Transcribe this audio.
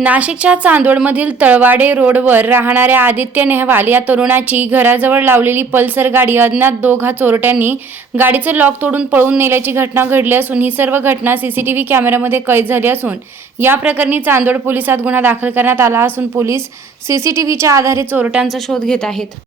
नाशिकच्या चांदोडमधील तळवाडे रोडवर राहणाऱ्या आदित्य नेहवाल या तरुणाची घराजवळ लावलेली पल्सर गाडी अज्ञात दोघा चोरट्यांनी गाडीचं लॉक तोडून पळून नेल्याची घटना घडली असून ही सर्व घटना सीसीटीव्ही कॅमेऱ्यामध्ये कैद झाली असून या प्रकरणी चांदोड पोलिसात गुन्हा दाखल करण्यात आला असून पोलीस सीसीटीव्हीच्या आधारे चोरट्यांचा शोध घेत आहेत.